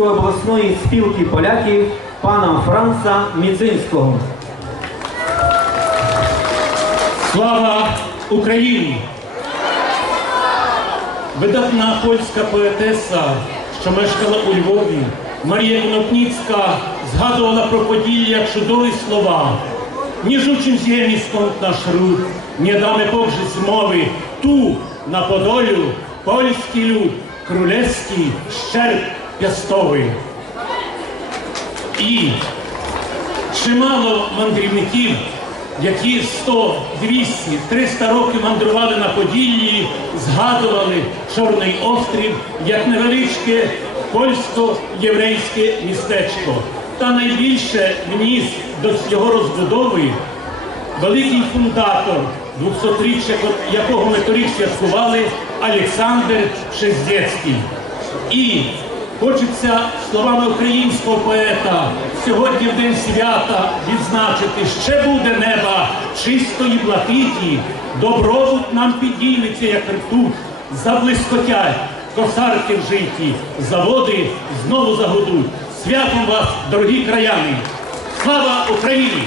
обласної спілки поляків пана Франца Міцинського. Слава Україні! Видатна польська поетеса, що мешкала у Львові, Марія Конопніцька згадувала про Поділля чудові слова. Nie rzucił ziemi skąd nasz ród, nie damy pogrzec mowy. Tu, na Podoliu, polski lud, królewski szczerb piastowy. І чимало мандрівників, які 100, 200, 300 років мандрували на Поділлі, згадували Чорний острів як невеличке польсько-єврейське містечко. Та найбільше вніс до його розбудови великий фундатор, 200-річчя якого ми торік святкували, Олександр Шездецький. І хочеться словами українського поета сьогодні в день свята відзначити, ще буде неба чистої блакиті, добробут нам підійметься, як ртуть, заблискотять косарки в житті, заводи знову загудуть. Святом вас, дорогі краяни! Слава Україні!